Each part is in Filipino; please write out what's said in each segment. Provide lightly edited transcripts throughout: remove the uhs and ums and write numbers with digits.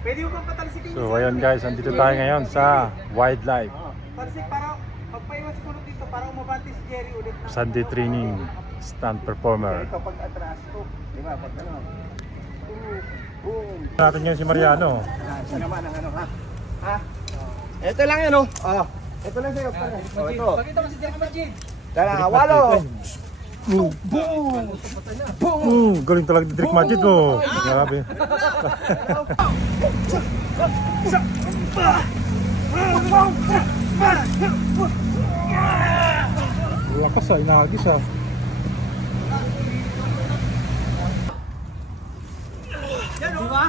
Pwede mo bang patalsikin? So ayun guys, andito tayo ngayon sa wildlife. Talsik para pagpaiwas ko dito para umabante si Jerry ulit. Sunday training stunt performer. Ito pag atras ko. Di ba? Pag ano. Boom. Natin ngayon si Mariano. Siya naman ang ano ha. Ha? Ito lang yan oh. Ito lang sa'yo. Ito. Pakita mo si Jack Majid. Tara, walo. Boom! Boom! Galing talaga ni Trick Magic oh. Grabe. Lakas ah, inahagis ah. Yan oh. Diba?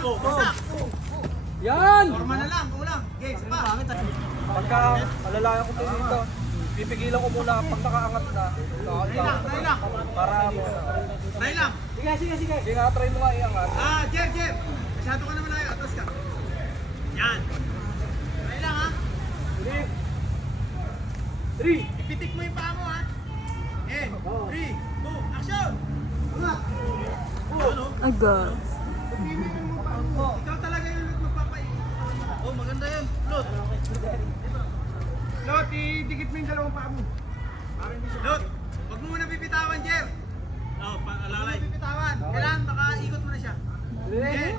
Yan! Forma na lang, kulang. Okay, pa. Pagka alalayan ko dito, pipigilan ko muna pag nakaangat na. Try lang. Para mo. Try lang. Sige. Sige nga, try mo nga iangat. Jer. Masyado ka naman ay atras ka. Yan. Try lang ha. 3. Ipitik mo yung paa mo ha. 3, 2, action! Agad. Ikaw talaga yung magpapaikot. Oh, maganda yun. Lot, idikit mo yung dalawang paa mo. Lot, wag mo muna pipitawan, Jer. Alalay. Huwag mo pipitawan. Kailangan baka ikot mo na siya. 3,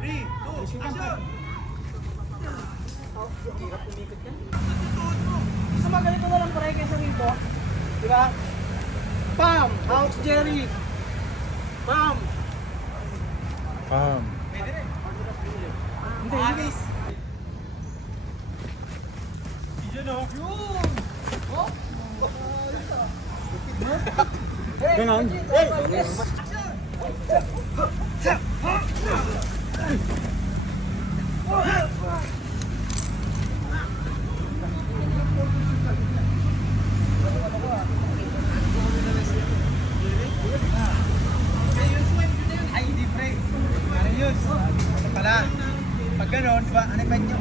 2, action! Gusto mo ganito na lang pare kaysa rito? Diba? Pam! House Jerry! Pam! Hindi, Alis! Ganon. Ay, hindi pre. Ayos. Ito pala. Pag gano'n, diba? Ano ba nyo?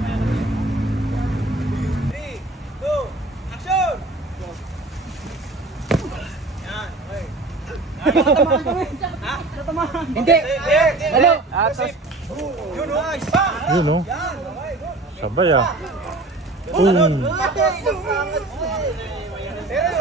3, 2, action! Yan, okay. Natamahan kami! Ha? Natamahan! Hindi! Hello! Yun, nice! Yun oh. Yan, okay, good. Sabay ah. Boom! Pero,